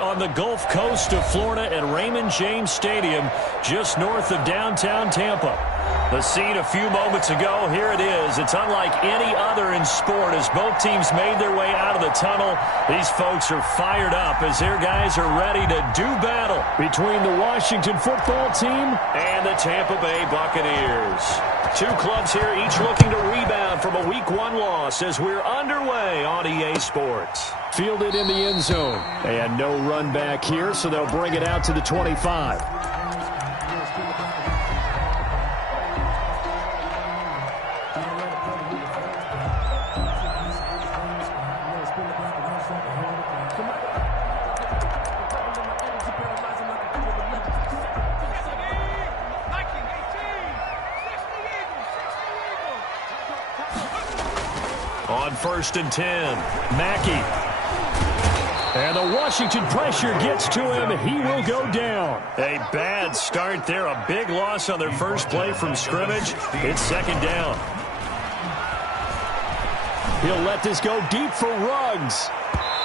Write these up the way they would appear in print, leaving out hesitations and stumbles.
On the Gulf Coast of Florida at Raymond James Stadium, just north of downtown Tampa. The scene a few moments ago, here it is. It's unlike any other in sport as both teams made their way out of the tunnel. These folks are fired up as their guys are ready to do battle between the Washington football team and the Tampa Bay Buccaneers. Two clubs here, each looking to rebound from a Week 1 loss as we're underway on EA Sports. Fielded in the end zone. And no run back here, so they'll bring it out to the 25. On 1st and 10, Mackey. And the Washington pressure gets to him. He will go down. A bad start there. A big loss on their first play from scrimmage. It's 2nd down. He'll let this go deep for Ruggs.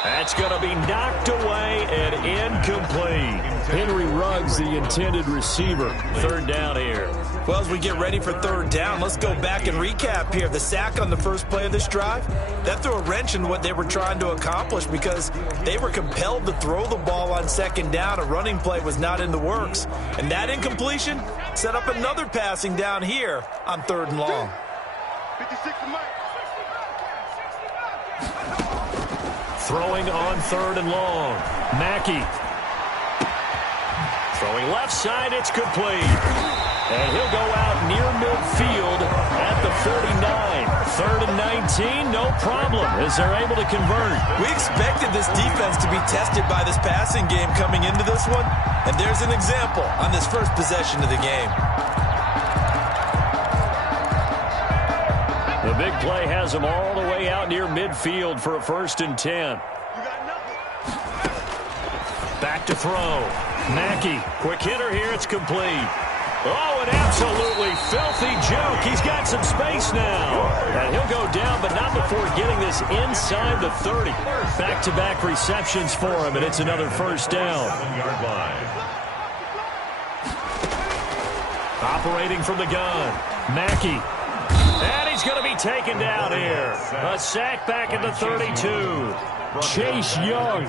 That's going to be knocked away and incomplete. Henry Ruggs, the intended receiver. 3rd down here. Well, as we get ready for 3rd down, let's go back and recap here. The sack on the first play of this drive, that threw a wrench in what they were trying to accomplish because they were compelled to throw the ball on 2nd down. A running play was not in the works. And that incompletion set up another passing down here on 3rd and long. 56 to Mike. Throwing on 3rd and long. Mackey. Throwing left side, it's complete. And he'll go out near midfield at the 49. 3rd and 19, no problem, as they're able to convert. We expected this defense to be tested by this passing game coming into this one. And there's an example on this first possession of the game. The big play has them all the way out near midfield for a 1st and 10. Back to throw. Mackey, quick hitter here, it's complete. Oh, an absolutely filthy joke. He's got some space now. And he'll go down, but not before getting this inside the 30. Back-to-back receptions for him, and it's another 1st down. Operating from the gun, Mackey. And he's going to be taken down here. A sack back at the 32. Chase Young.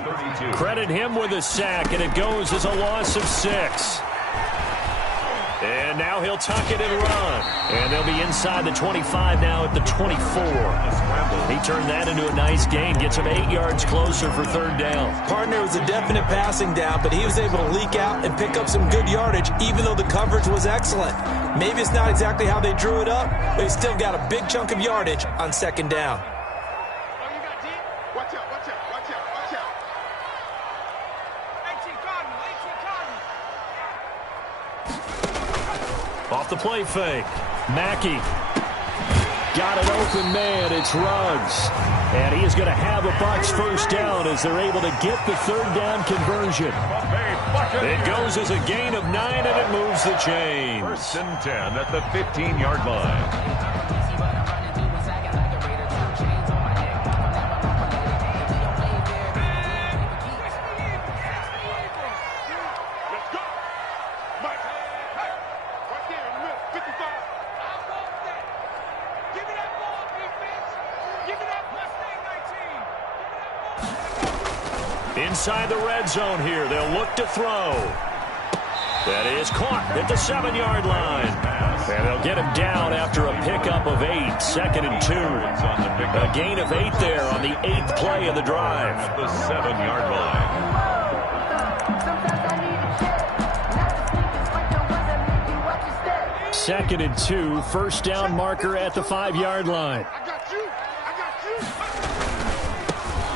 Credit him with a sack, and it goes as a loss of 6. And now he'll tuck it and run. And they'll be inside the 25 now at the 24. He turned that into a nice gain. Gets him 8 yards closer for 3rd down. Partner was a definite passing down, but he was able to leak out and pick up some good yardage, even though the coverage was excellent. Maybe it's not exactly how they drew it up, but he still got a big chunk of yardage on 2nd down. Watch out, watch out, watch out, watch out. Off the play fake. Mackey. Got an open man. It's Ruggs. And he is going to have a Bucs 1st down as they're able to get the 3rd down conversion. It goes as a gain of 9, and it moves the chains. 1st and 10 at the 15-yard line. Inside the red zone here, they'll look to throw. That is caught at the 7-yard line. And they'll get him down after a pickup of 8, 2nd and 2. A gain of 8 there on the 8th play of the drive. At the 7-yard line. 2nd and 2, 1st down marker at the 5-yard line.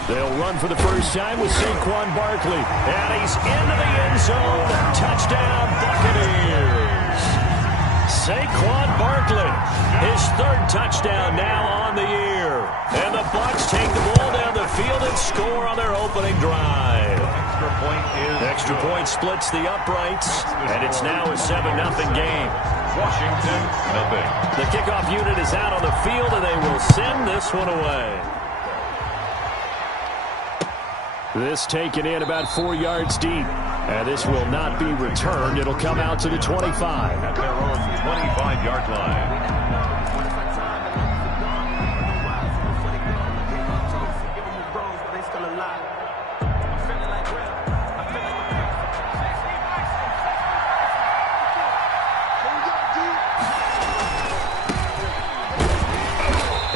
They'll run for the first time with Saquon Barkley. And he's into the end zone. Touchdown, Buccaneers. Saquon Barkley, his 3rd touchdown now on the year. And the Bucs take the ball down the field and score on their opening drive. Extra point splits the uprights, and it's now a 7-0 game. Washington, nothing. The kickoff unit is out on the field, and they will send this one away. This taken in about 4 yards deep. And this will not be returned. It'll come out to the 25. At their own 25-yard line.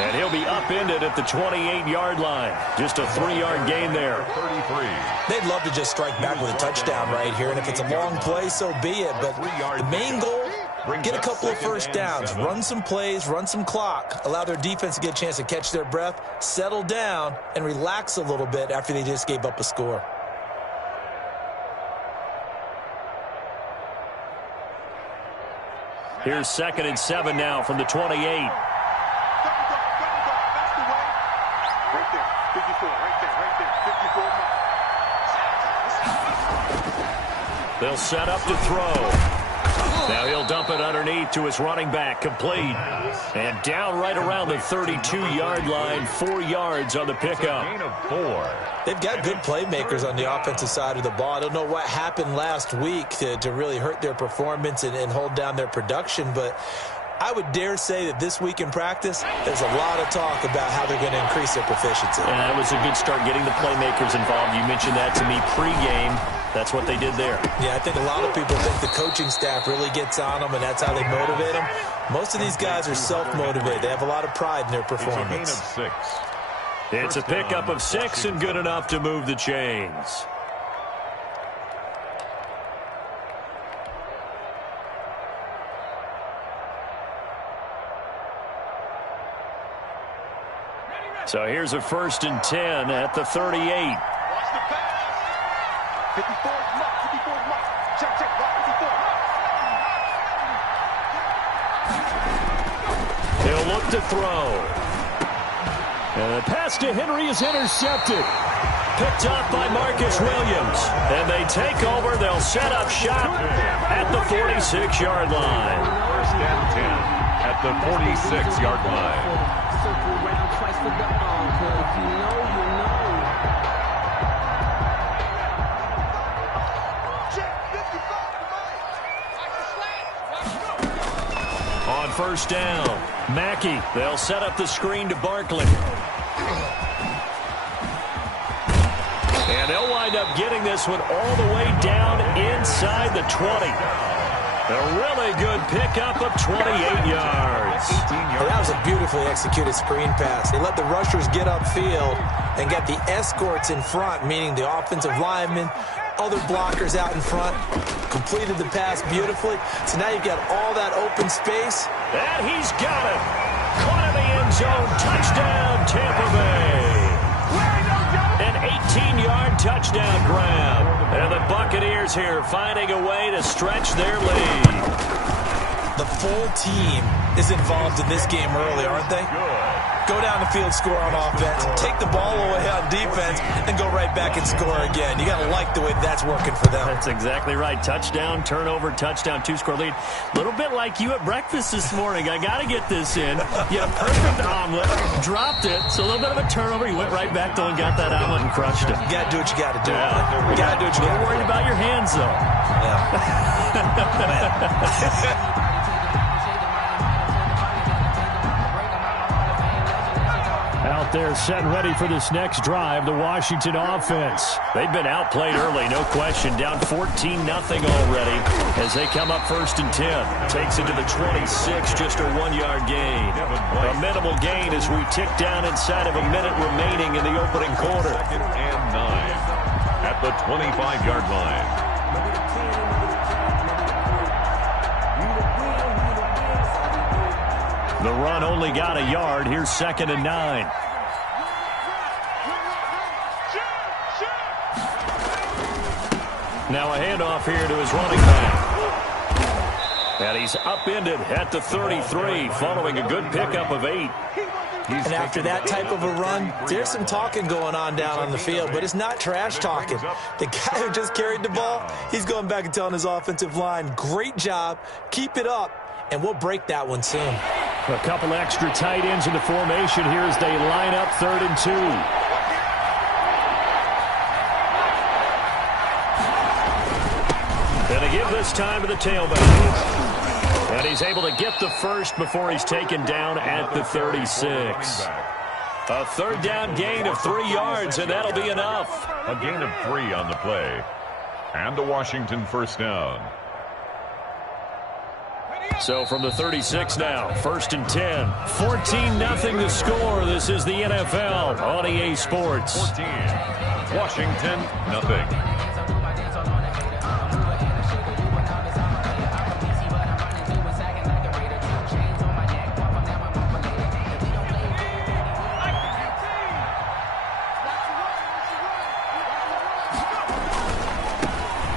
And he'll be upended at the 28-yard line. Just a 3-yard gain there. 33. They'd love to just strike back with a touchdown right here, and if it's a long play, so be it. But the main goal, get a couple of first downs, run some plays, run some clock, allow their defense to get a chance to catch their breath, settle down, and relax a little bit after they just gave up a score. Here's 2nd and 7 now from the 28. They'll set up to throw. Now he'll dump it underneath to his running back, complete. And down right around the 32-yard line, 4 yards on the pickup. Gain of 4. They've got good playmakers on the offensive side of the ball. I don't know what happened last week to really hurt their performance and hold down their production, but I would dare say that this week in practice, there's a lot of talk about how they're going to increase their proficiency. And that was a good start getting the playmakers involved. You mentioned that to me pregame. That's what they did there. Yeah, I think a lot of people think the coaching staff really gets on them, and that's how they motivate them. Most of these guys are self-motivated. They have a lot of pride in their performance. It's a gain of 6. It's a pickup of 6 and good enough to move the chains. So here's a 1st and 10 at the 38. Watch the pass. 54 is mark. 54 is mark. Check, check. Block 54. He'll look to throw. And the pass to Henry is intercepted. Picked up by Marcus Williams. And they take over. They'll set up shop at the 46-yard line. 1st and 10 at the 46-yard line. Circle round twice for the encore. If you know, you know. Check. 55. On 1st down, Mackey. They'll set up the screen to Barkley. And they'll wind up getting this one all the way down inside the 20. A really good pickup of 28 yards. That was a beautifully executed screen pass. They let the rushers get upfield and get the escorts in front, meaning the offensive linemen, other blockers out in front, completed the pass beautifully. So now you've got all that open space. And he's got it. Caught in the end zone. Touchdown, Tampa Bay. An 18-yard touchdown grab. And the Buccaneers here finding a way to stretch their lead. The full team is involved in this game early, aren't they? Go down the field, score on offense, take the ball away on defense, and go right back and score again. You got to like the way that's working for them. That's exactly right. Touchdown, turnover, touchdown, 2-score lead. A little bit like you at breakfast this morning. I got to get this in. You had a perfect omelet, dropped it, so a little bit of a turnover. You went right back, though, and got that omelet and crushed it. You got to do what you got to do. Yeah. You got to do what you got to do. Worried about your hands, though. Yeah. Out there set and ready for this next drive, the Washington offense. They've been outplayed early, no question. Down 14-0 already as they come up 1st and 10. Takes it to the 26, just a 1-yard gain. A minimal gain as we tick down inside of a minute remaining in the opening quarter. 2nd and 9 at the 25-yard line. The run only got a yard. Here's 2nd and 9. Now a handoff here to his running back. And he's upended at the 33 following a good pickup of 8. And after that type of a run, there's some talking going on down on the field, but it's not trash talking. The guy who just carried the ball, he's going back and telling his offensive line, great job, keep it up, and we'll break that one soon. A couple extra tight ends in the formation here as they line up 3rd and 2. And they give this time to the tailback. And he's able to get the first before he's taken down at the 36. A third down gain of 3 yards, and that'll be enough. A gain of 3 on the play. And the Washington first down. So from the 36 now, 1st and 10. 14-0 the score. This is the NFL on EA Sports. 14. Washington, nothing.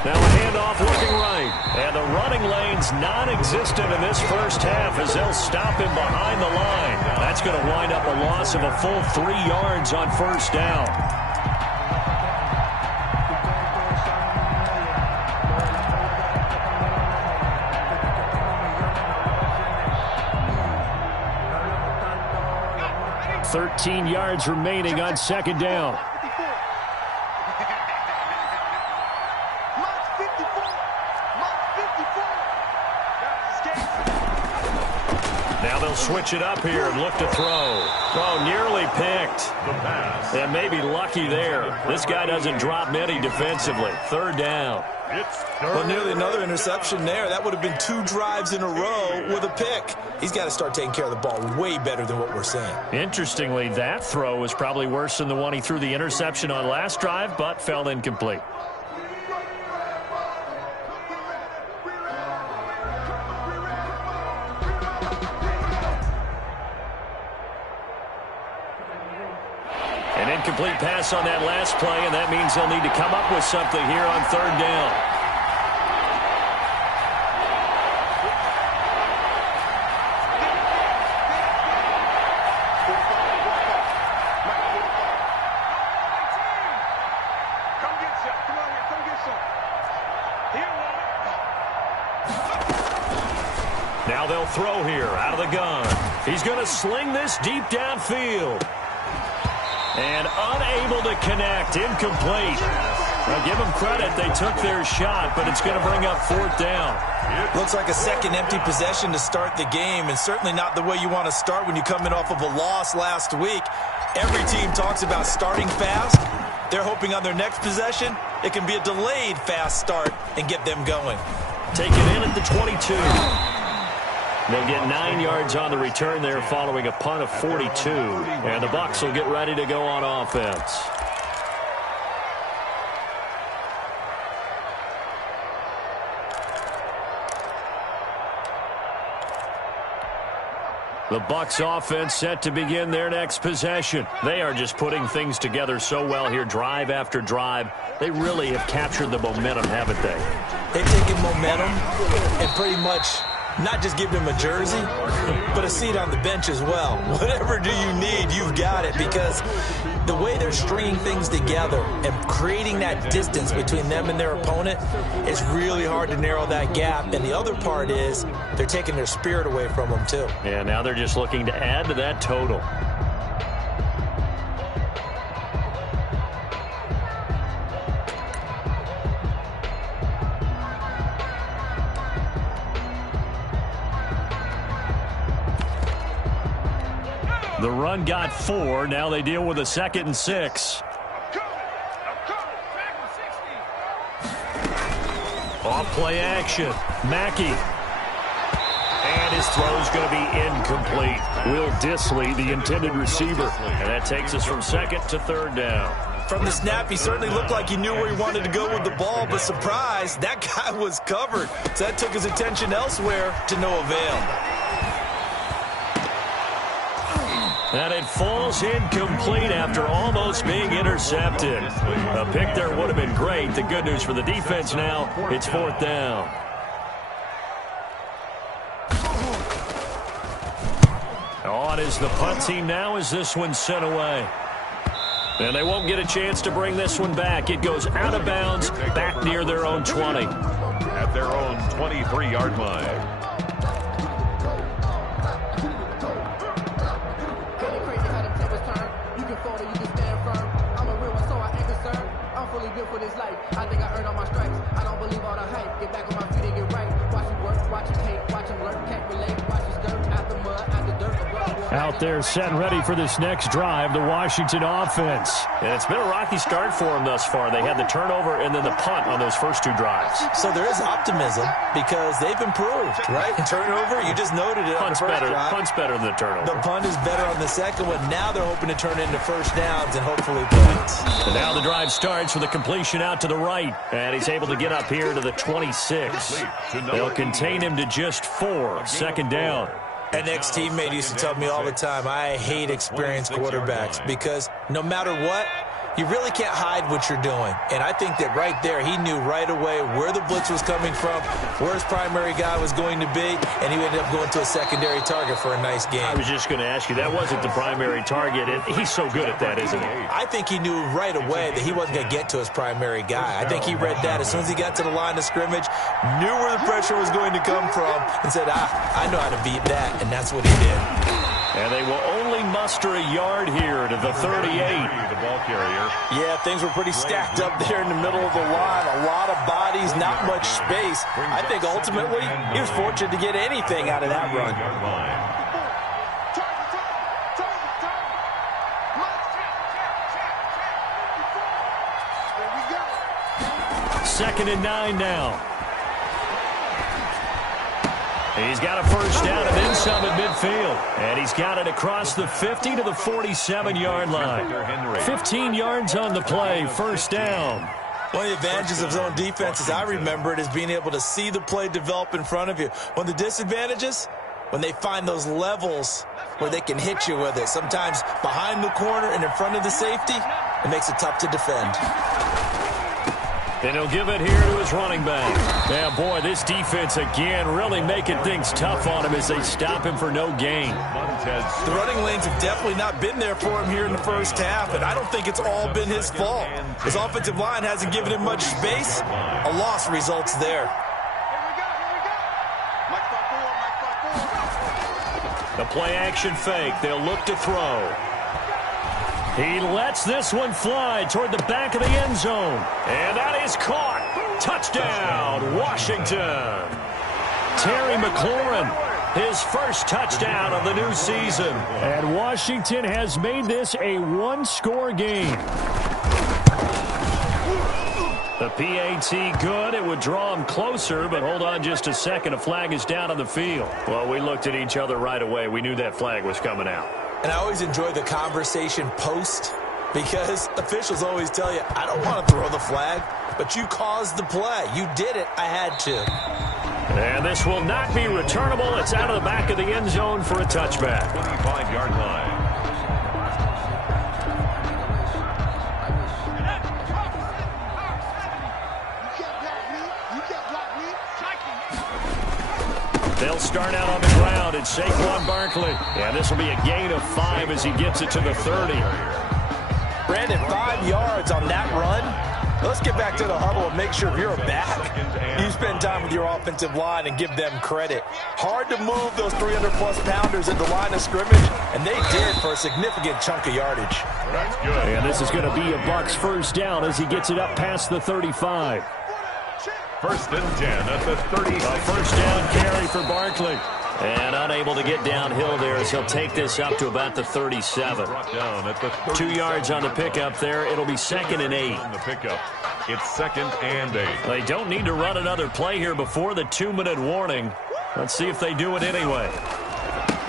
Now a handoff looking right. And the running lane's non-existent in this first half as they'll stop him behind the line. That's going to wind up a loss of a full 3 yards on first down. $13 yards remaining on second down. Now they'll switch it up here and look to throw. Oh, nearly picked. The pass. And maybe lucky there. This guy doesn't drop many defensively. Third down. It's Well, nearly another interception there. That would have been 2 drives in a row with a pick. He's got to start taking care of the ball way better than what we're seeing. Interestingly, that throw was probably worse than the one he threw the interception on last drive, but fell incomplete. An incomplete pass on that last play, and that means they'll need to come up with something here on third down. Now they'll throw here out of the gun. He's going to sling this deep downfield. And unable to connect. Incomplete. Now give them credit. They took their shot, but it's going to bring up fourth down. Looks like a second empty possession to start the game, and certainly not the way you want to start when you come in off of a loss last week. Every team talks about starting fast. They're hoping on their next possession, it can be a delayed fast start and get them going. Take it in at the 22. They'll get 9 yards on the return there following a punt of 42. And the Bucs will get ready to go on offense. The Bucs offense set to begin their next possession. They are just putting things together so well here, drive after drive. They really have captured the momentum, haven't they? They've taken momentum and pretty much not just give them a jersey, but a seat on the bench as well. Whatever do you need, you've got it, because the way they're stringing things together and creating that distance between them and their opponent, it's really hard to narrow that gap. And the other part is they're taking their spirit away from them, too. Yeah, now they're just looking to add to that total. The run got 4. Now they deal with a 2nd and 6. Off play action. Mackey. And his throw's going to be incomplete. Will Dissly, the intended receiver. And that takes us from 2nd to 3rd down. From the snap, he certainly looked like he knew where he wanted to go with the ball, but surprise, that guy was covered. So that took his attention elsewhere to no avail. And it falls incomplete after almost being intercepted. A pick there would have been great. The good news for the defense now, it's 4th down. On is the punt team now as this one's sent away. And they won't get a chance to bring this one back. It goes out of bounds, back near their own 20. At their own 23-yard line. really built for this life. I think I earned all my stripes. I don't believe all the hype. Get back on my feet and get right. Watch it work, watch it hate, watch him lurk, can't relate. Watch it skirt out the mud, out the dirt. Out there set and ready for this next drive, the Washington offense. And it's been a rocky start for them thus far. They had the turnover and then the punt on those first two drives. So there is optimism because they've improved, right? Turnover, you just noted it. Punt's better than the turnover. The punt is better on the second one. Now they're hoping to turn into first downs and hopefully points. And now the drive starts with a completion out to the right. And he's able to get up here to the 26. They'll contain him to just 4. Second down. An ex-teammate used to tell me all the time, I hate experienced quarterbacks because no matter what, you really can't hide what you're doing. And I think that right there, he knew right away where the blitz was coming from, where his primary guy was going to be, and he ended up going to a secondary target for a nice game. I was just going to ask you, that wasn't the primary target. He's so good at that, isn't he? I think he knew right away that he wasn't going to get to his primary guy. I think he read that as soon as he got to the line of scrimmage, knew where the pressure was going to come from, and said, I know how to beat that, and that's what he did. And they will only muster a yard here to the 38. The ball carrier. Yeah, things were pretty stacked up there in the middle of the line. A lot of bodies, not much space. I think ultimately he was fortunate to get anything out of that run. Second and 9 now. He's got a first down and then some at midfield. And he's got it across the 50 to the 47-yard line. 15 yards on the play, first down. One of the advantages of zone defense, as I remember it, is being able to see the play develop in front of you. One of the disadvantages, when they find those levels where they can hit you with it. Sometimes behind the corner and in front of the safety, it makes it tough to defend. And he'll give it here to his running back. Yeah, boy, this defense again really making things tough on him as they stop him for no gain. The running lanes have definitely not been there for him here in the first half, and I don't think it's all been his fault. His offensive line hasn't given him much space. A loss results there. The play action fake. They'll look to throw. He lets this one fly toward the back of the end zone. And that is caught. Touchdown, Washington. Terry McLaurin, his first touchdown of the new season. And Washington has made this a one-score game. The PAT good. It would draw him closer, but hold on just a second. A flag is down on the field. Well, we looked at each other right away. We knew that flag was coming out. And I always enjoy the conversation post because officials always tell you, I don't want to throw the flag, but you caused the play. You did it. I had to. And this will not be returnable. It's out of the back of the end zone for a touchback. 25-yard line. They'll start out on the ground. It's Saquon Barkley. And this will be a gain of 5 as he gets it to the 30. Brandon, 5 yards on that run. Let's get back to the huddle and make sure if you're a back, you spend time with your offensive line and give them credit. Hard to move those 300-plus pounders at the line of scrimmage, and they did for a significant chunk of yardage. That's good. And this is going to be a Bucs first down as he gets it up past the 35. First and 10 at the 30. A first down carry for Barkley. And unable to get downhill there as he'll take this up to about the 37. Down at the 37. 2 yards on the pickup there. It'll be second and 8. On the pickup. It's second and 8. They don't need to run another play here before the 2-minute warning. Let's see if they do it anyway.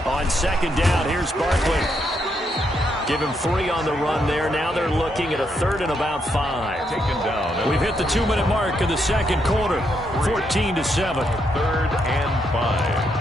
On second down, here's Barkley. Give him 3 on the run there. Now they're looking at a third and about 5. Taken down. We've hit the 2-minute mark of the second quarter. 14-7. Third and 5.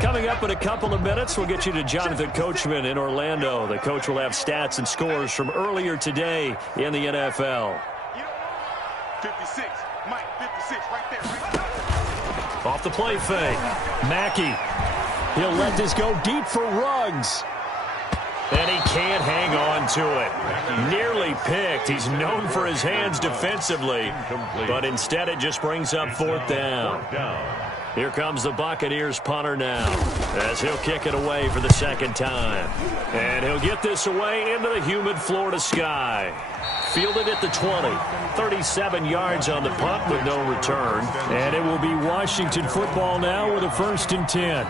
Coming up in a couple of minutes, we'll get you to Jonathan Coachman in Orlando. The coach will have stats and scores from earlier today in the NFL. 56, Mike, 56, right there. Off the play fake. Mackey. He'll let this go deep for Ruggs. And he can't hang on to it. Nearly picked. He's known for his hands defensively, but instead it just brings up fourth down. Here comes the Buccaneers punter now, as he'll kick it away for the second time. And he'll get this away into the humid Florida sky. Fielded at the 20. 37 yards on the punt with no return. And it will be Washington football now with a 1st and 10.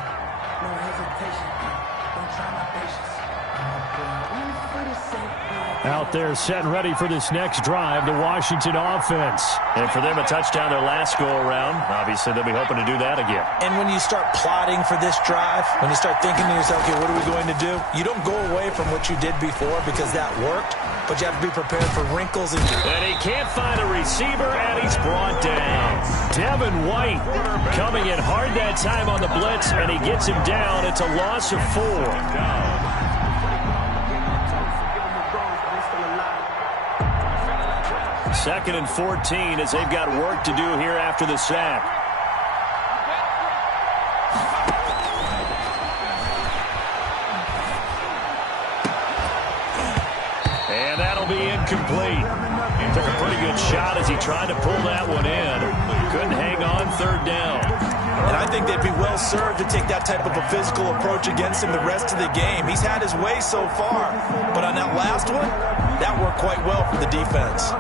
Out there set and ready for this next drive, the Washington offense. And for them, a touchdown their last go-around. Obviously, they'll be hoping to do that again. And when you start plotting for this drive, when you start thinking to yourself, okay, what are we going to do? You don't go away from what you did before because that worked, but you have to be prepared for wrinkles. And he can't find a receiver, and he's brought down. Devin White coming in hard that time on the blitz, and he gets him down. It's a loss of 4. 2nd and 14 as they've got work to do here after the sack. And that'll be incomplete. Took a pretty good shot as he tried to pull that one in. Couldn't hang on, 3rd down. And I think they'd be well served to take that type of a physical approach against him the rest of the game. He's had his way so far, but on that last one, that worked quite well for the defense.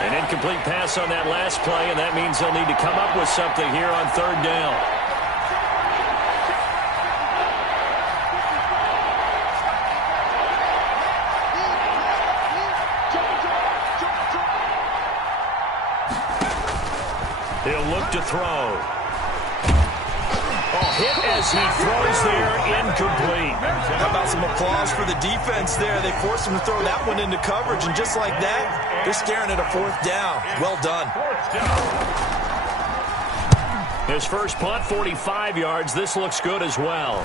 An incomplete pass on that last play, and that means they'll need to come up with something here on 3rd down. He'll look to throw. Oh, hit as he throws there, incomplete. How about some applause for the defense there? They forced him to throw that one into coverage, and just like that, they're staring at a 4th down. Well done. His first punt, 45 yards. This looks good as well.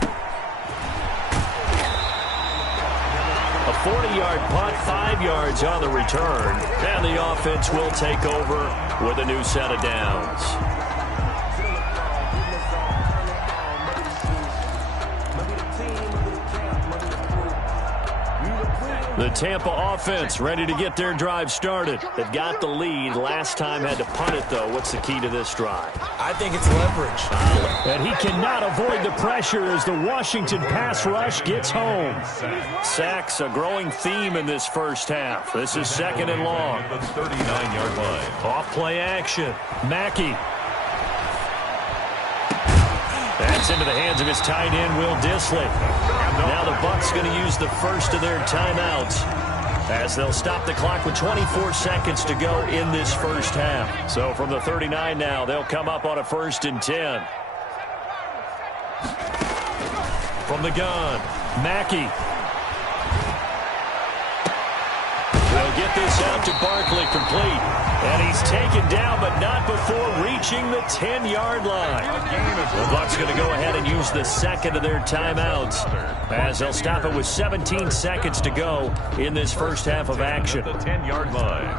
A 40-yard punt, 5 yards on the return. And the offense will take over with a new set of downs. The Tampa offense ready to get their drive started. They've got the lead. Last time had to punt it, though. What's the key to this drive? I think it's leverage. And he cannot avoid the pressure as the Washington pass rush gets home. Sacks, a growing theme in this first half. This is 2nd and long. The 39-yard line. Off play action. Mackey. That's into the hands of his tight end, Will Dissly. Now the Bucs going to use the first of their timeouts as they'll stop the clock with 24 seconds to go in this first half. So from the 39 now, they'll come up on a 1st and 10. From the gun, Mackey. They'll get this out to Barkley, complete. And he's taken down, but not before reaching the 10-yard line. The Bucs going to go ahead and use the second of their timeouts as they'll stop it with 17 seconds to go in this first half of action. The 10-yard line.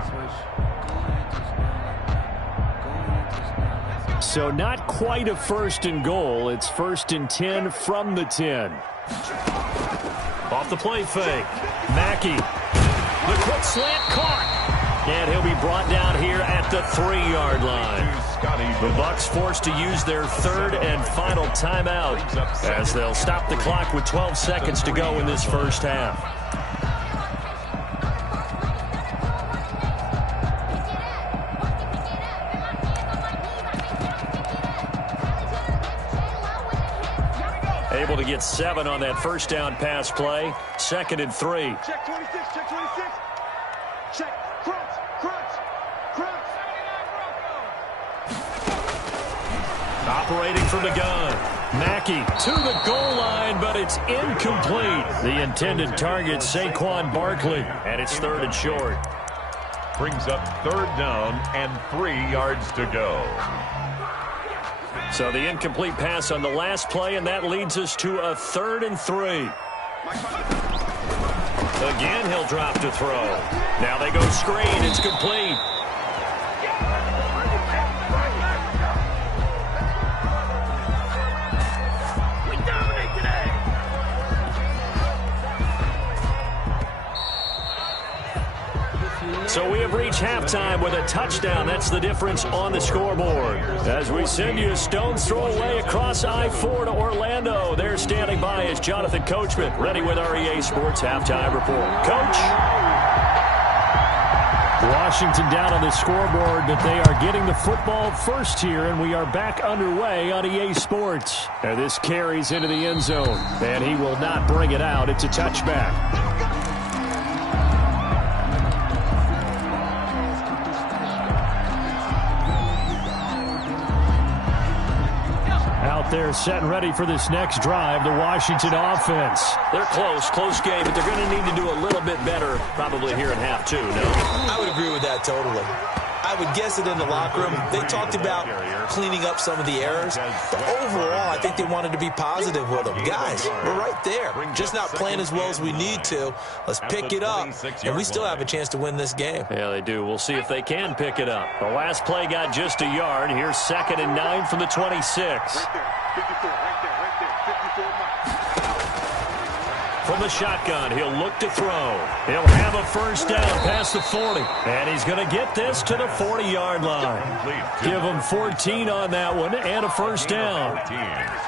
So not quite a 1st and goal. It's 1st and 10 from the 10. Off the play fake. Mackey. The quick slant caught. And he'll be brought down here at the 3-yard line. The Bucs forced to use their 3rd and final timeout as they'll stop the clock with 12 seconds to go in this first half. Able to get 7 on that first down pass play. 2nd and 3. Check 26, check 26. Check. Operating from the gun. Mackey to the goal line, but it's incomplete. The intended target, Saquon Barkley, and it's 3rd and short. Brings up 3rd down and 3 yards to go. So the incomplete pass on the last play, and that leads us to a 3rd and 3. Again, he'll drop to throw. Now they go screen. It's complete. have reached halftime with a touchdown. That's the difference on the scoreboard. As we send you a stone's throw away across I-4 to Orlando. There standing by is Jonathan Coachman, ready with our EA Sports Halftime Report. Coach. Washington down on the scoreboard, but they are getting the football first here, and we are back underway on EA Sports. And this carries into the end zone, and he will not bring it out. It's a touchback. They're set and ready for this next drive, the Washington offense. They're close game, but they're going to need to do a little bit better probably here in half two, no? I would agree with that totally. I would guess it in the locker room. They talked about cleaning up some of the errors, but overall, I think they wanted to be positive with them. Guys, we're right there. Just not playing as well as we need to. Let's pick it up, and we still have a chance to win this game. Yeah, they do. We'll see if they can pick it up. The last play got just a yard. Here's 2nd and 9 from the 26. Right there. 54, right there. 54 From the shotgun, he'll look to throw. He'll have a first down past the 40. And he's going to get this to the 40-yard line. Give him 14 on that one and a first down.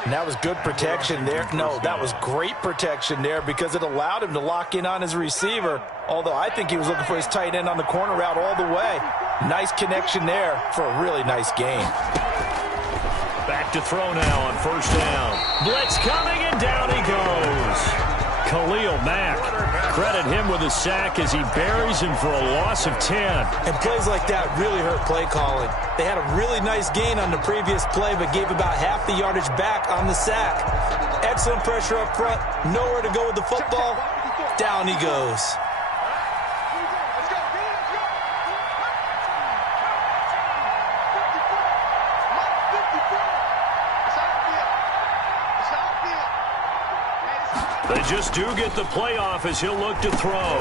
And that was good protection there. No, that was great protection there because it allowed him to lock in on his receiver. Although I think he was looking for his tight end on the corner route all the way. Nice connection there for a really nice game. Back to throw now on first down. Blitz coming, and down he goes. Khalil Mack, credit him with a sack as he buries him for a loss of 10. And plays like that really hurt play calling. They had a really nice gain on the previous play, but gave about half the yardage back on the sack. Excellent pressure up front, nowhere to go with the football. Down he goes. They just do get the playoff as he'll look to throw.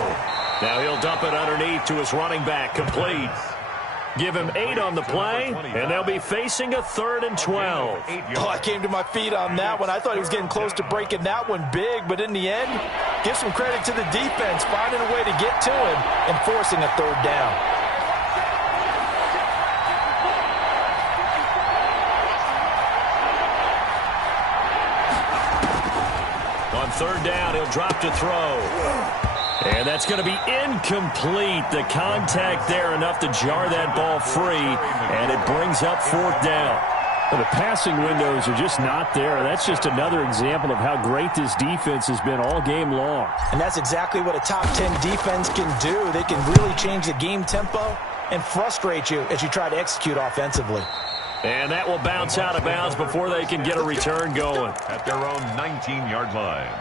Now he'll dump it underneath to his running back, complete. Give him 8 on the play, and they'll be facing a 3rd and 12. Oh, I came to my feet on that one. I thought he was getting close to breaking that one big, but in the end, give some credit to the defense, finding a way to get to him and forcing a 3rd down. On 3rd down, he'll drop to throw. And that's going to be incomplete. The contact there enough to jar that ball free, and it brings up 4th down. Well, the passing windows are just not there. That's just another example of how great this defense has been all game long. And that's exactly what a top 10 defense can do. They can really change the game tempo and frustrate you as you try to execute offensively. And that will bounce out of bounds before they can get a return going. At their own 19-yard line.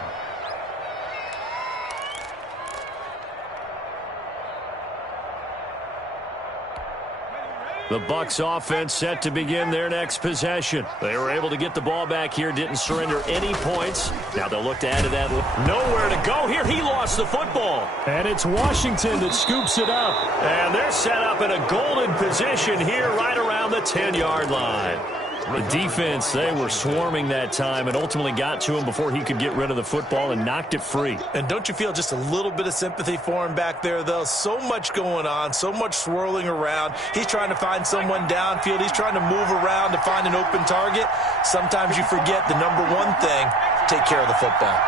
The Bucs offense set to begin their next possession. They were able to get the ball back here, didn't surrender any points. Now they'll look to add to that. Nowhere to go here. He lost the football. And it's Washington that scoops it up. And they're set up in a golden position here right around the 10-yard line. The defense, they were swarming that time and ultimately got to him before he could get rid of the football and knocked it free. And don't you feel just a little bit of sympathy for him back there, though? So much going on, so much swirling around. He's trying to find someone downfield. He's trying to move around to find an open target. Sometimes you forget the number one thing, take care of the football.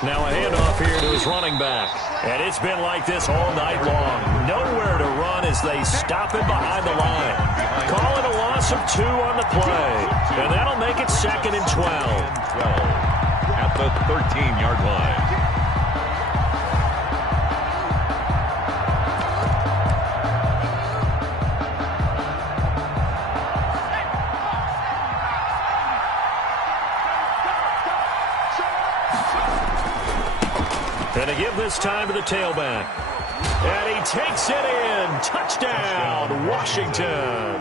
Now a handoff here to his running back. And it's been like this all night long. Nowhere to run as they stop him behind the line. Call it a loss of 2 on the play. And that'll make it 2nd and 12. At the 13-yard line. And to give this time to the tailback. And he takes it in. Touchdown, Washington.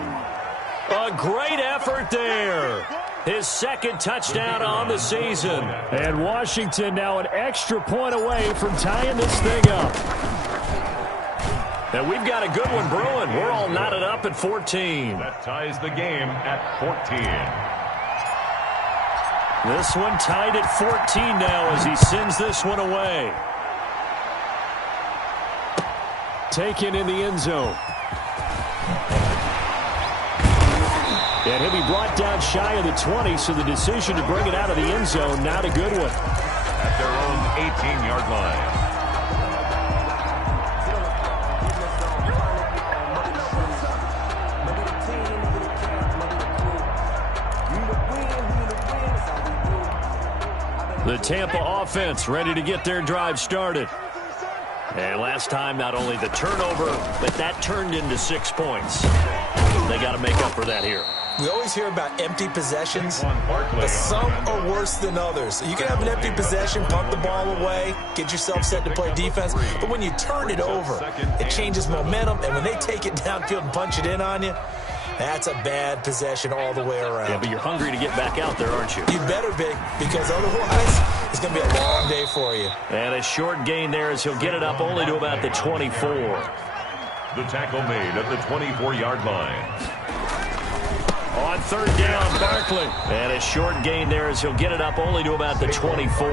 A great effort there. His 2nd touchdown on the season. And Washington now an extra point away from tying this thing up. And we've got a good one brewing. We're all knotted up at 14. That ties the game at 14. This one tied at 14 now as he sends this one away. Taken in the end zone. And he'll be brought down shy of the 20, so the decision to bring it out of the end zone, not a good one. At their own 18-yard line. The Tampa offense ready to get their drive started. And last time, not only the turnover, but that turned into 6 points. They got to make up for that here. We always hear about empty possessions, but some are worse than others. You can have an empty possession, punt the ball away, get yourself set to play defense, but when you turn it over, it changes momentum, and when they take it downfield and punch it in on you, that's a bad possession all the way around. Yeah, but you're hungry to get back out there, aren't you? You better be, because otherwise it's going to be a long day for you. And a short gain there as he'll get it up only to about the 24. The tackle made at the 24-yard line. On third down, Barkley. And a short gain there as he'll get it up only to about the 24.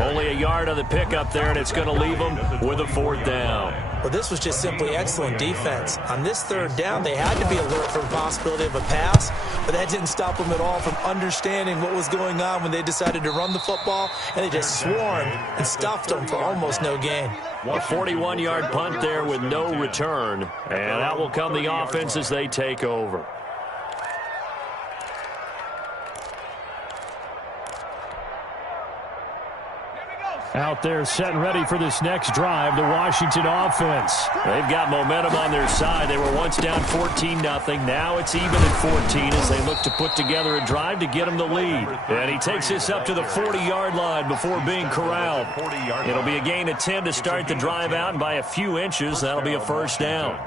Only a yard on the pickup there, and it's going to leave him with a 4th down. Well, this was just simply excellent defense. On this third down, they had to be alert for the possibility of a pass, but that didn't stop them at all from understanding what was going on when they decided to run the football, and they just swarmed and stuffed them for almost no gain. A 41-yard punt there with no return, and out will come the offense as they take over. Out there set and ready for this next drive, the Washington offense. They've got momentum on their side. They were once down 14-0. Now it's even at 14 as they look to put together a drive to get them the lead. And he takes this up to the 40-yard line before being corralled. It'll be a gain of 10 to start the drive out, and by a few inches, that'll be a 1st down.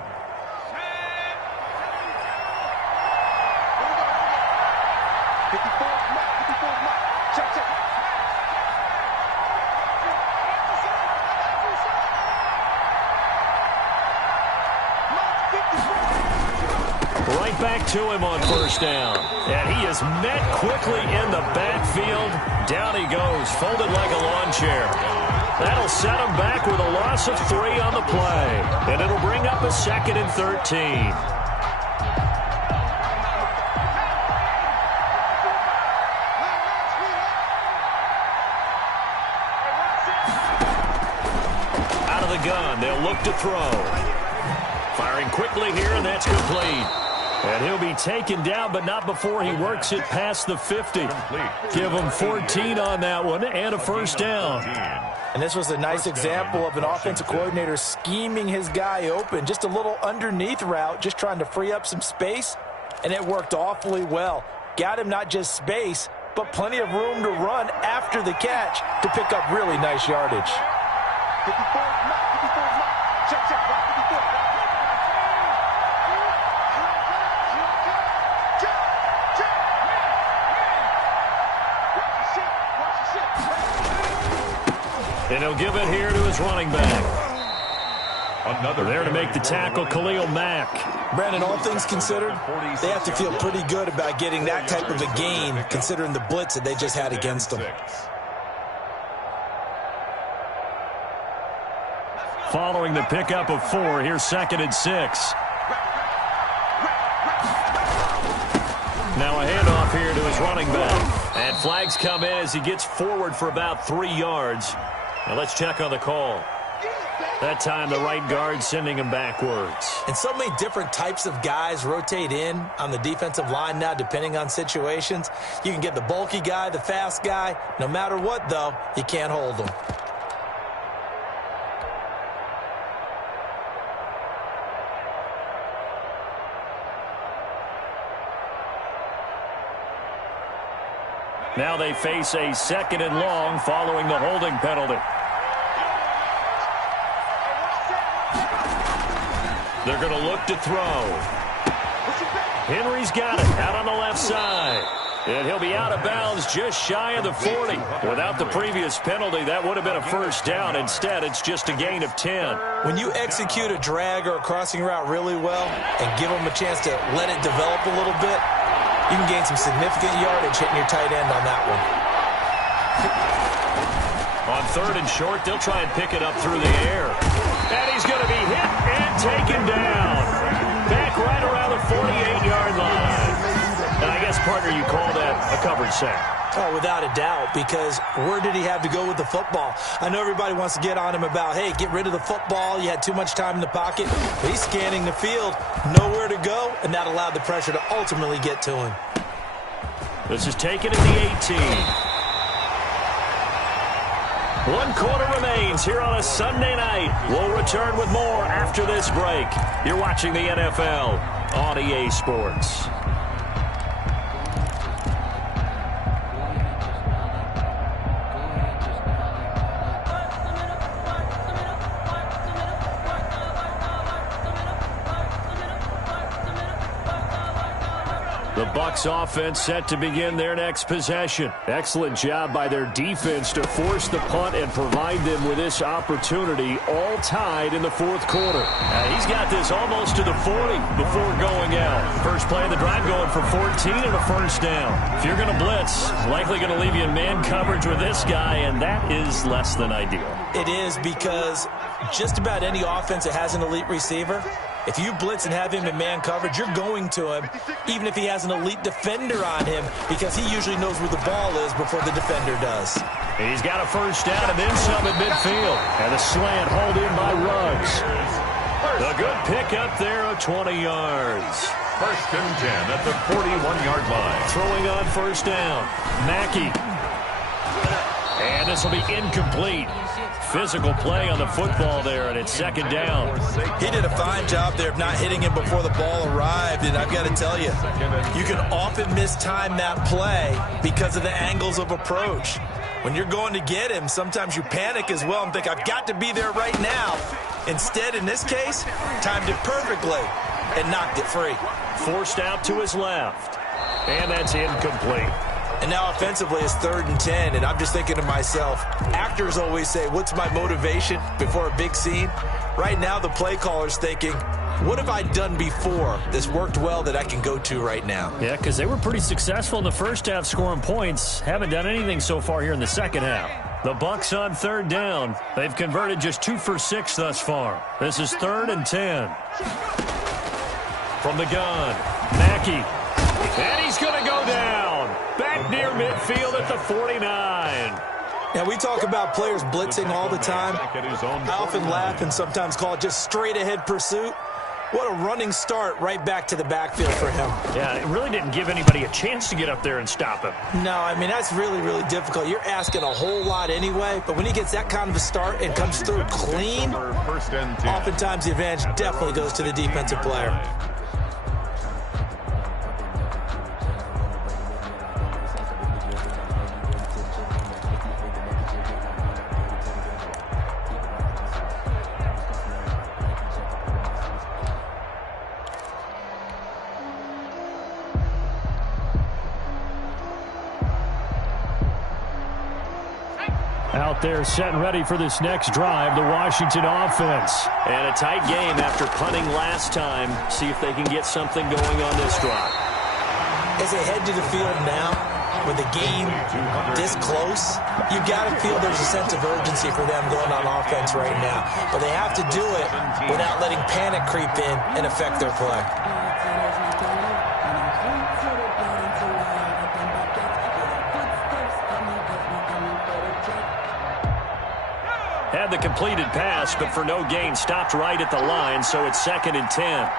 Right back to him on 1st down. And he is met quickly in the backfield. Down he goes, folded like a lawn chair. That'll set him back with a loss of 3 on the play. And it'll bring up a 2nd and 13. Out of the gun, they'll look to throw. Firing quickly here, and that's complete. And he'll be taken down, but not before he works it past the 50. Give him 14 on that one and a 1st down. And this was a nice example of an offensive coordinator scheming his guy open. Just a little underneath route, just trying to free up some space, and it worked awfully well. Got him not just space, but plenty of room to run after the catch to pick up really nice yardage. 54, check, check, 54. And he'll give it here to his running back. Another there to make the tackle, Khalil Mack. Brandon, all things considered, they have to feel pretty good about getting that type of a gain, considering the blitz that they just had against them. Following the pickup of 4, here's 2nd and 6. Now a handoff here to his running back. And flags come in as he gets forward for about 3 yards. Now let's check on the call. That time the right guard sending him backwards. And so many different types of guys rotate in on the defensive line now, depending on situations. You can get the bulky guy, the fast guy. No matter what, though, you can't hold them. Now they face a 2nd and long following the holding penalty. They're going to look to throw. Henry's got it out on the left side. And he'll be out of bounds just shy of the 40. Without the previous penalty, that would have been a 1st down. Instead, it's just a gain of 10. When you execute a drag or a crossing route really well and give them a chance to let it develop a little bit, You can gain some significant yardage hitting your tight end on that one. On 3rd and short, they'll try and pick it up through the air. And he's going to be hit and taken down. Back right around the 48-yard line. And I guess, partner, you call that a coverage sack. Oh, without a doubt, because where did he have to go with the football? I know everybody wants to get on him about, hey, get rid of the football. You had too much time in the pocket. But he's scanning the field, nowhere to go, and that allowed the pressure to ultimately get to him. This is taken at the 18. 1 quarter remains here on a Sunday night. We'll return with more after this break. You're watching the NFL on EA Sports. The Bucs offense set to begin their next possession. Excellent job by their defense to force the punt and provide them with this opportunity, all tied in the 4th quarter. He's got this almost to the 40 before going out. First play of the drive going for 14 and a first down. If you're going to blitz, likely going to leave you in man coverage with this guy, and that is less than ideal. It is, because just about any offense that has an elite receiver, if you blitz and have him in man coverage, you're going to him, even if he has an elite defender on him, because he usually knows where the ball is before the defender does. He's got a first down and then some at midfield. And the slant hauled in by Ruggs. A good pickup there of 20 yards. 1st and 10 at the 41-yard line. Throwing on first down. Mackey. And this will be incomplete. Physical play on the football there, and it's 2nd down. He did a fine job there of not hitting him before the ball arrived, and I've got to tell you, you can often mistime that play because of the angles of approach. When you're going to get him, sometimes you panic as well and think, I've got to be there right now. Instead, in this case, timed it perfectly and knocked it free. Forced out to his left, and that's incomplete. And now offensively it's 3rd and 10, and I'm just thinking to myself, actors always say, what's my motivation before a big scene? Right now the play caller's thinking, what have I done before that's worked well that I can go to right now? Yeah, because they were pretty successful in the first half scoring points. Haven't done anything so far here in the second half. The Bucs on 3rd down. They've converted just 2 for 6 thus far. This is 3rd and 10. From the gun, Mackey. And he's going to go down. Back near midfield at the 49. Now, we talk about players blitzing all the time. I often laugh and sometimes call it just straight-ahead pursuit. What a running start right back to the backfield for him. Yeah, it really didn't give anybody a chance to get up there and stop him. No, I mean, that's really, really difficult. You're asking a whole lot anyway, but when he gets that kind of a start and comes through clean, oftentimes the advantage definitely goes to the defensive player. Out there setting ready for this next drive, the Washington offense. And a tight game after punting last time. See if they can get something going on this drive. As they head to the field now, with the game this close, you got to feel there's a sense of urgency for them going on offense right now. But they have to do it without letting panic creep in and affect their play. Had the completed pass, but for no gain, stopped right at the line, so it's 2nd and 10.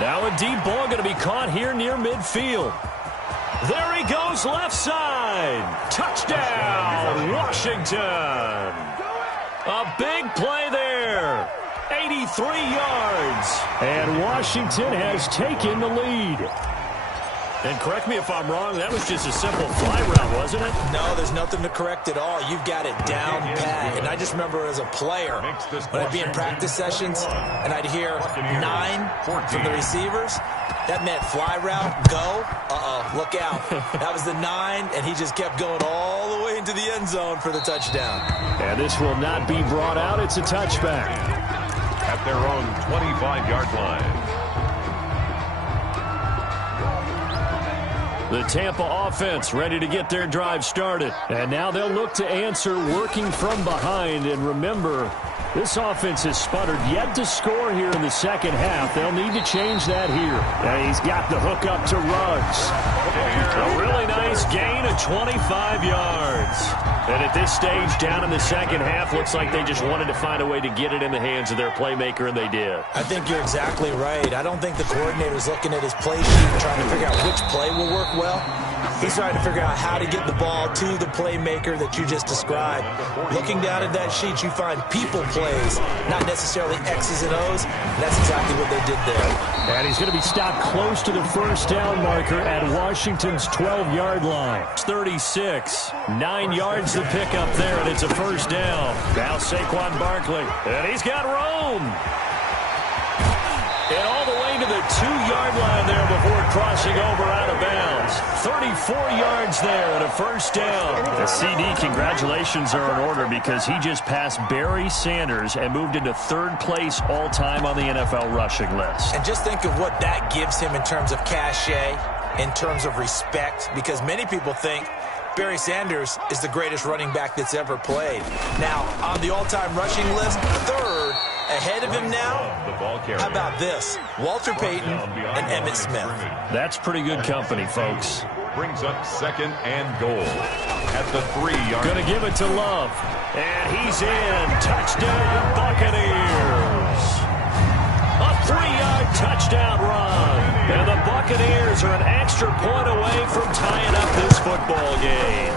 Now a deep ball going to be caught here near midfield. There he goes, left side. Touchdown, Washington. A big play there. 83 yards. And Washington has taken the lead. And correct me if I'm wrong, that was just a simple fly route, wasn't it? No, there's nothing to correct at all. You've got it down pat. And I just remember as a player, when I'd be in practice sessions and I'd hear 9 from the receivers, That meant fly route, go. Look out. That was the 9, and he just kept going all the way into the end zone for the touchdown. And this will not be brought out. It's a touchback. At their own 25-yard line. The Tampa offense ready to get their drive started. And now they'll look to answer working from behind. And remember, this offense has sputtered yet to score here in the second half. They'll need to change that here. And he's got the hook up to Ruggs. A really nice gain of 25 yards. And at this stage, down in the second half, looks like they just wanted to find a way to get it in the hands of their playmaker, and they did. I think you're exactly right. I don't think the coordinator's looking at his play sheet and trying to figure out which play will work well. He's trying to figure out how to get the ball to the playmaker that you just described. Looking down at that sheet, you find people plays, not necessarily X's and O's. And that's exactly what they did there. And he's going to be stopped close to the first down marker at Washington's 12-yard line. It's 36. 9 yards to pick up there, and it's a first down. Now Saquon Barkley. And he's got room. And all the way to the 2-yard line there before crossing over out of bounds. 34 yards there and a first down. The CD, congratulations are in order because he just passed Barry Sanders and moved into third place all-time on the NFL rushing list. And just think of what that gives him in terms of cachet, in terms of respect, because many people think Barry Sanders is the greatest running back that's ever played. Now, on the all-time rushing list, third, ahead of him now, how about this? Walter Payton and Emmitt Smith. That's pretty good company, folks. Brings up second and goal at the 3-yard. Going to give it to Love. And he's in. Touchdown, Buccaneers. A 3-yard touchdown run. And the Buccaneers are an extra point away from tying up this football game.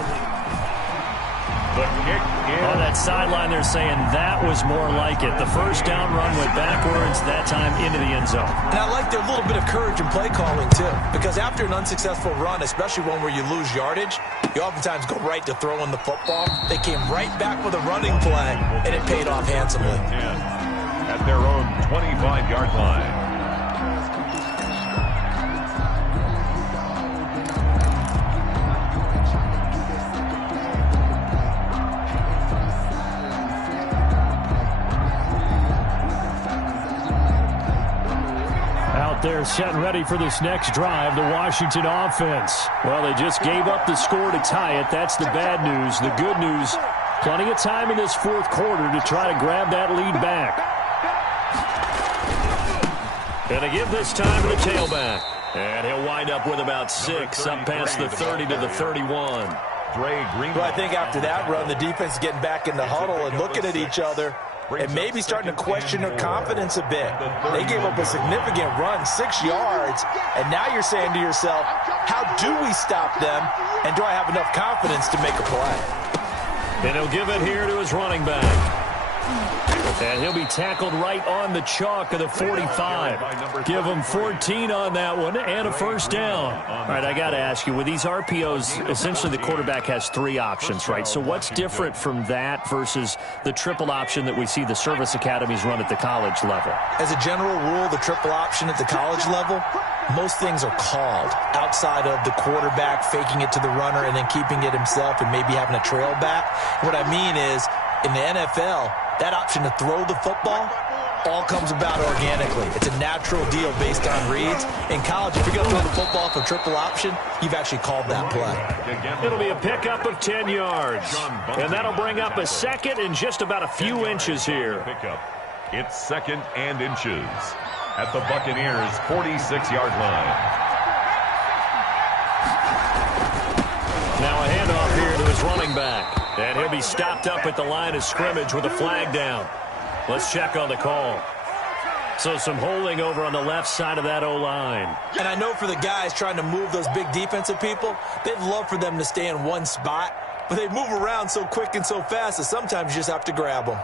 The kick in. On that sideline, they're saying that was more like it. The first down run went backwards, that time into the end zone. And I like their little bit of courage in play calling, too. Because after an unsuccessful run, especially one where you lose yardage, you oftentimes go right to throwing the football. They came right back with a running play, and it paid off handsomely. At their own 25-yard line. They're set and ready for this next drive, the Washington offense. Well, they just gave up the score to tie it. That's the bad news. The good news, plenty of time in this fourth quarter to try to grab that lead back. And to give this time to the tailback. And he'll wind up with about 6, up past the 30 to the 31. Well, I think after that run, the defense is getting back in the huddle and looking at each other and maybe starting to question their confidence a bit. They gave up a significant run, 6 yards, and now you're saying to yourself, how do we stop them, and do I have enough confidence to make a play? And he'll give it here to his running back. And he'll be tackled right on the chalk of the 45. Give him 14 on that one and a first down. All right, I got to ask you, with these RPOs, essentially the quarterback has 3 options, right? So what's different from that versus the triple option that we see the service academies run at the college level? As a general rule, the triple option at the college level, most things are called outside of the quarterback faking it to the runner and then keeping it himself and maybe having a trail back. What I mean is, in the NFL, that option to throw the football all comes about organically. It's a natural deal based on reads. In college, if you're going to throw the football for triple option, you've actually called that play. It'll be a pickup of 10 yards. And that'll bring up a second and just about a few inches here. It's second and inches at the Buccaneers' 46-yard line. Now a handoff here to his running back. And he'll be stopped up at the line of scrimmage with a flag down. Let's check on the call. So some holding over on the left side of that O-line. And I know for the guys trying to move those big defensive people, they'd love for them to stay in one spot. But they move around so quick and so fast that sometimes you just have to grab them.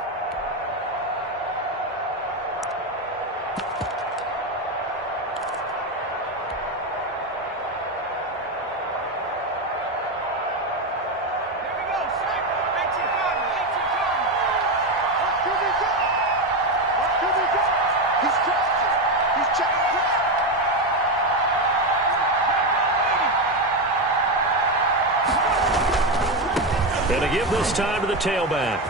Going to give this time to the tailback.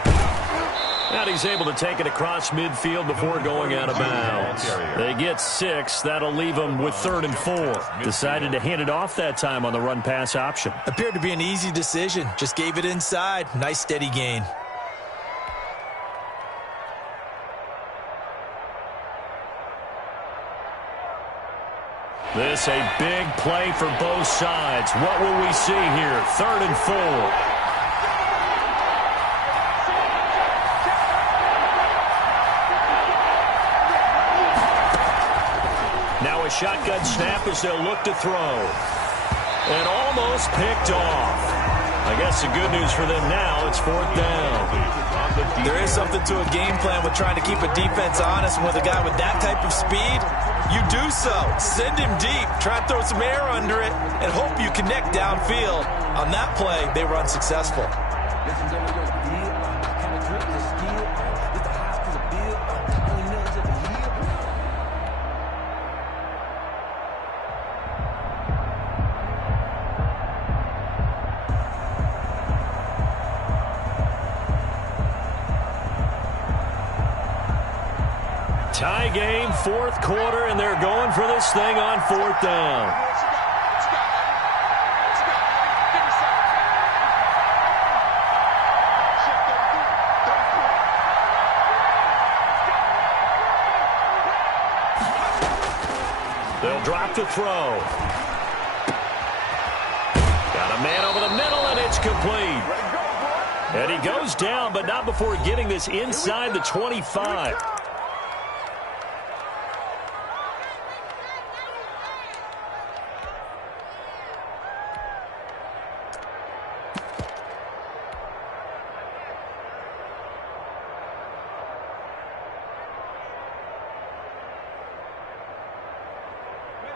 And he's able to take it across midfield before going out of bounds. They get 6. That'll leave them with 3rd and 4. Decided to hand it off that time on the run-pass option. Appeared to be an easy decision. Just gave it inside. Nice steady gain. This a big play for both sides. What will we see here? 3rd and 4. Now a shotgun snap as they'll look to throw. And almost picked off. I guess the good news for them now, it's 4th down. There is something to a game plan with trying to keep a defense honest. With a guy with that type of speed, you do so. Send him deep. Try and throw some air under it and hope you connect downfield. On that play, they were unsuccessful. Tie game, 4th quarter, and they're going for this thing on 4th down. They'll drop the throw. Got a man over the middle, and it's complete. And he goes down, but not before getting this inside the 25.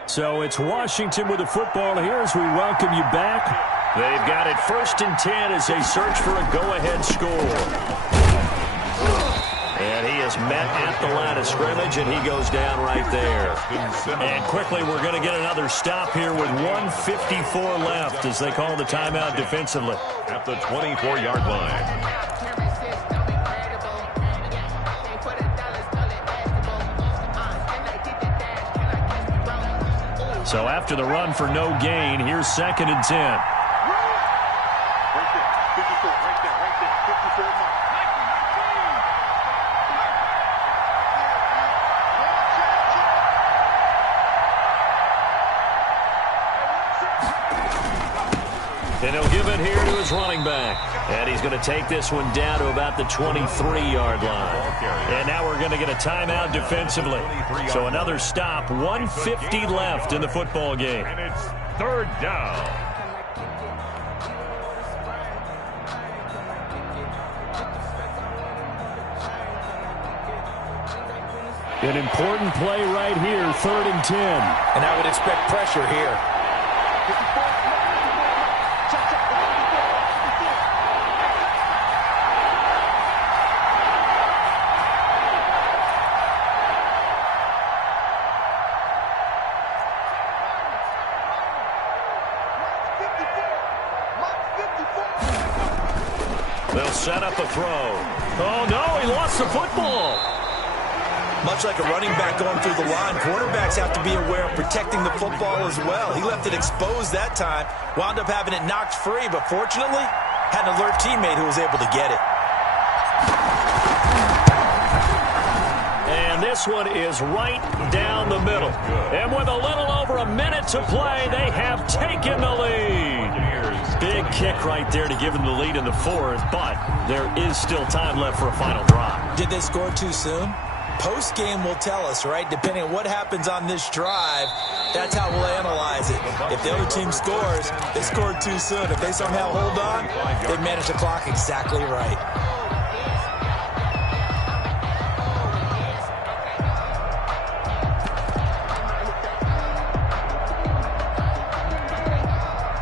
So it's Washington with the football here as we welcome you back. They've got it 1st and 10 as they search for a go-ahead score. And he is met at the line of scrimmage, and he goes down right there. And quickly we're going to get another stop here with 1:54 left as they call the timeout defensively. At the 24-yard line. So after the run for no gain, here's 2nd and 10. Right there, 54, right there, 54 mark. And he'll give it here to his running back. And he's going to take this one down to about the 23-yard line. And now we're going to get a timeout defensively. So another stop, 1:50 left in the football game. And it's 3rd down. An important play right here, 3rd and 10. And I would expect pressure here. They'll set up a throw. Oh, no, he lost the football. Much like a running back going through the line, quarterbacks have to be aware of protecting the football as well. He left it exposed that time, wound up having it knocked free, but fortunately, had an alert teammate who was able to get it. And this one is right down the middle. And with a little over a minute to play, they have taken the lead. Big kick right there to give them the lead in the 4th, but there is still time left for a final drive. Did they score too soon? Post-game will tell us, right? Depending on what happens on this drive, that's how we'll analyze it. If the other team scores, they scored too soon. If they somehow hold on, they managed the clock exactly right.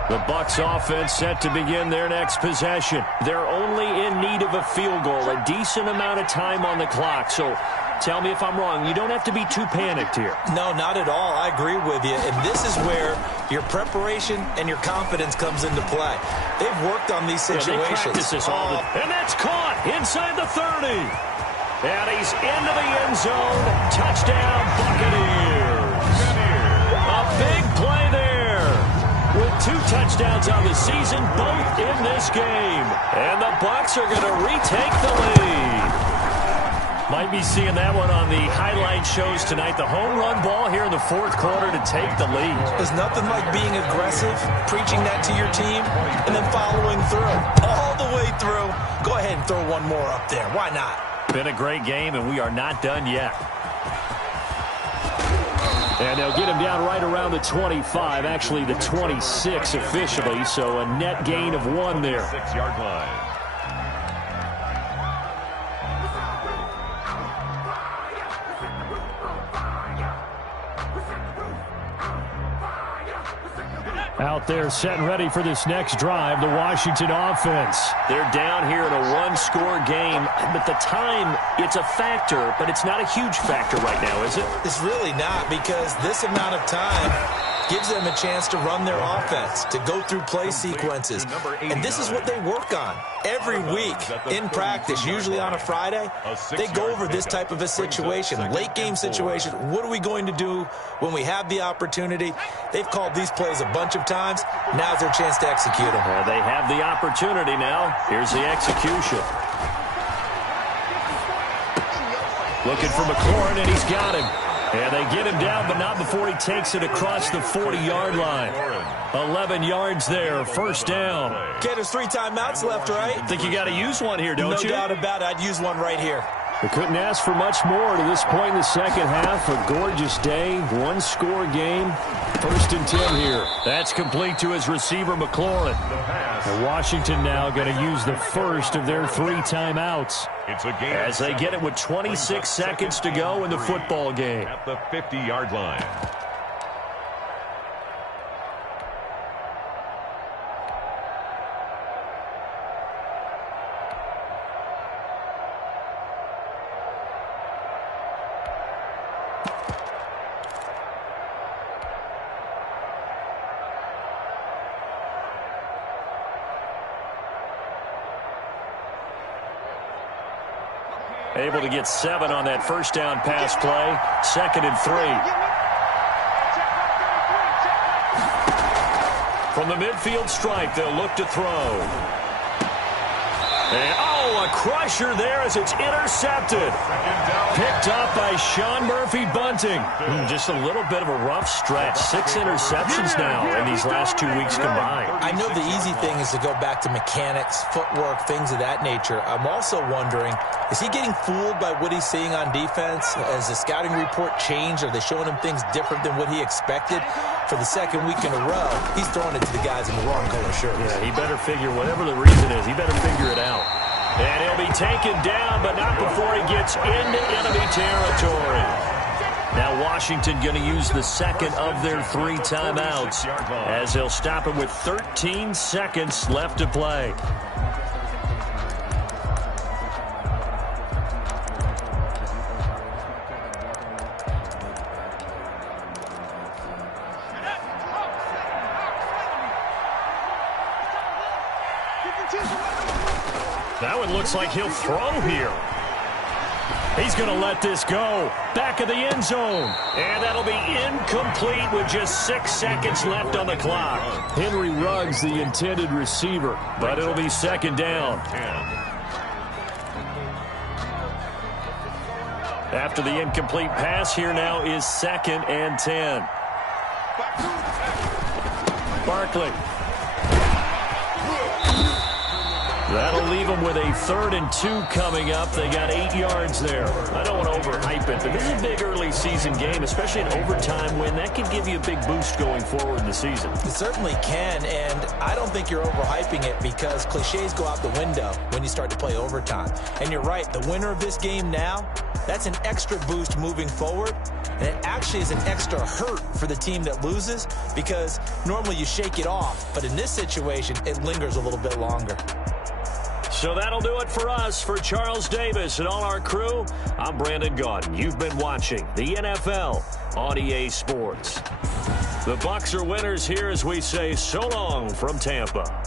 The Bucs offense set to begin their next possession. They're only in need of a field goal, a decent amount of time on the clock. So Tell me if I'm wrong. You don't have to be too panicked here. No, not at all. I agree with you. And this is where your preparation and your confidence comes into play. They've worked on these situations. They practice this all and that's caught inside the 30. And he's into the end zone. Touchdown, Buccaneers. A big play there. With 2 touchdowns on the season, both in this game. And the Bucs are going to retake the lead. Might be seeing that one on the highlight shows tonight. The home run ball here in the 4th quarter to take the lead. There's nothing like being aggressive, preaching that to your team, and then following through. All the way through. Go ahead and throw one more up there. Why not? Been a great game, and we are not done yet. And they'll get him down right around the 25, actually the 26 officially, so a net gain of 1 there. 6-yard line. Out there set and ready for this next drive, the Washington offense. They're down here in a 1-score game, but the time, it's a factor, but it's not a huge factor right now, is it? It's really not, because this amount of time gives them a chance to run their offense, to go through play sequences. And this is what they work on every week in practice, usually on a Friday. They go over this type of a situation, late game situation. What are we going to do when we have the opportunity? They've called these plays a bunch of times. Now's their chance to execute them. Well, they have the opportunity now. Here's the execution. Looking for McLaurin, and he's got him. And they get him down, but not before he takes it across the 40-yard line. 11 yards there, first down. Okay, there's 3 timeouts left, right? I think you got to use one here, don't you? No doubt about it. I'd use one right here. They couldn't ask for much more to this point in the second half. A gorgeous day, 1-score game. 1st and 10 here. That's complete to his receiver, McLaurin. And Washington now going to use the first of their 3 timeouts. It's a game as they get it with 26 seconds to go in the football game. At the 50-yard line. Able to get 7 on that first down pass play. 2nd and 3. From the midfield stripe, they'll look to throw. And, a crusher there as it's intercepted. Picked up by Sean Murphy-Bunting. Just a little bit of a rough stretch. 6 interceptions now in these last 2 weeks combined. I know the easy thing is to go back to mechanics, footwork, things of that nature. I'm also wondering, is he getting fooled by what he's seeing on defense? Has the scouting report changed? Are they showing him things different than what he expected? For the 2nd week in a row, he's throwing it to the guys in the wrong color shirts. Yeah, he better figure, whatever the reason is, he better figure it out. And he'll be taken down, but not before he gets into enemy territory. Now Washington going to use the 2nd of their 3 timeouts as they'll stop him with 13 seconds left to play. That one looks like he'll throw here. He's going to let this go. Back of the end zone. And that'll be incomplete with just 6 seconds left on the clock. Henry Ruggs, the intended receiver. But it'll be 2nd down. After the incomplete pass, here now is 2nd and 10. Barkley. That'll leave them with a 3rd and 2 coming up. They got 8 yards there. I don't want to overhype it, but this is a big early season game, especially an overtime win. That could give you a big boost going forward in the season. It certainly can, and I don't think you're overhyping it because cliches go out the window when you start to play overtime. And you're right, the winner of this game now, that's an extra boost moving forward. And it actually is an extra hurt for the team that loses because normally you shake it off, but in this situation, it lingers a little bit longer. So that'll do it for us. For Charles Davis and all our crew, I'm Brandon Gaudin. You've been watching the NFL on EA Sports. The Bucs are winners here as we say so long from Tampa.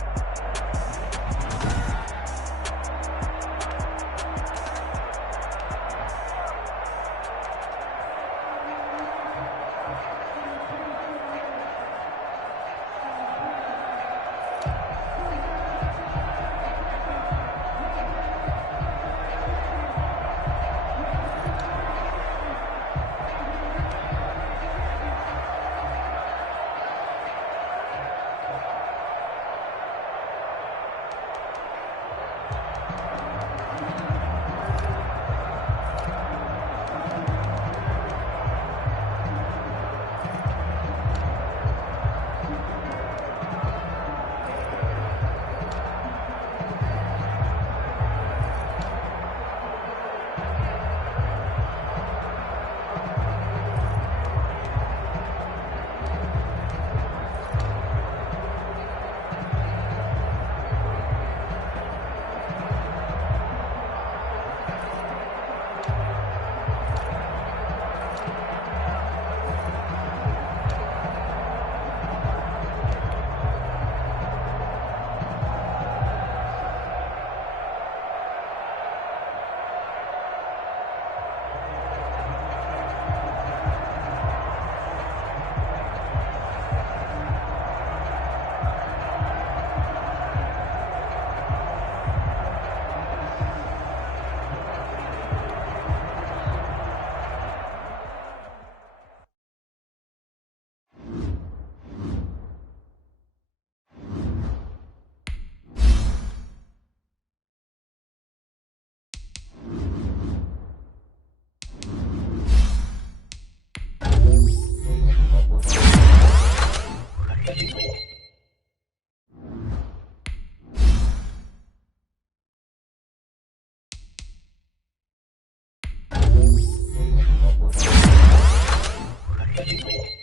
Thank you.